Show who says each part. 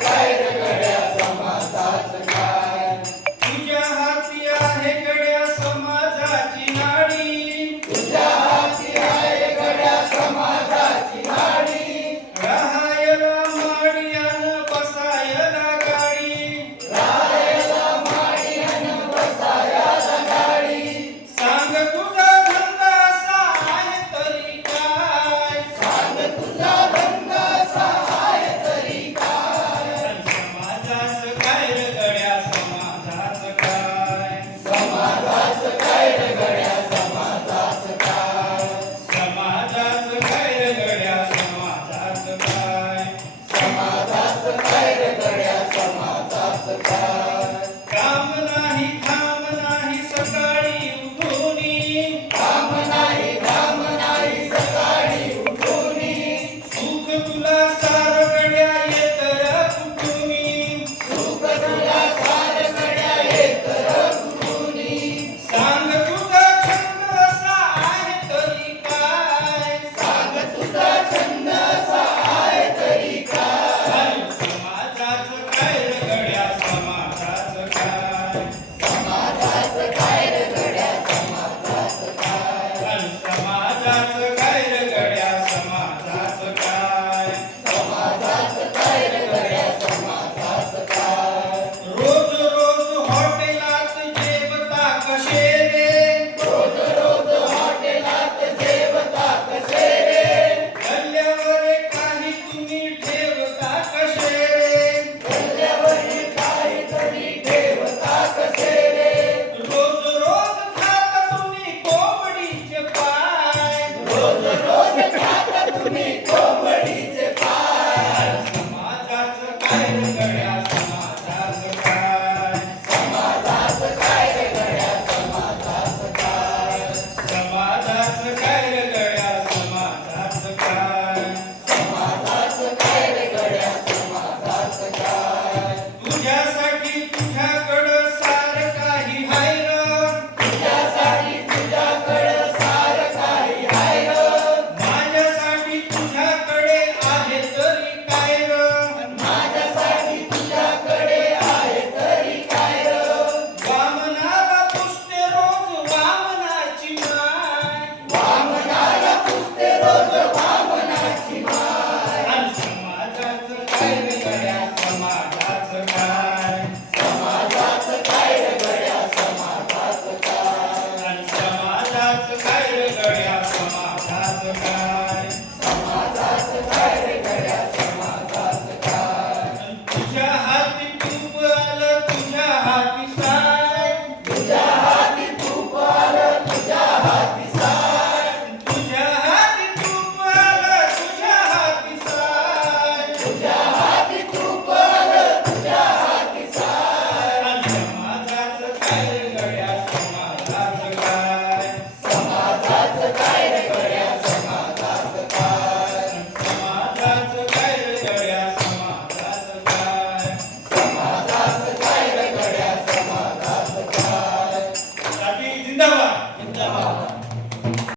Speaker 1: Thank you.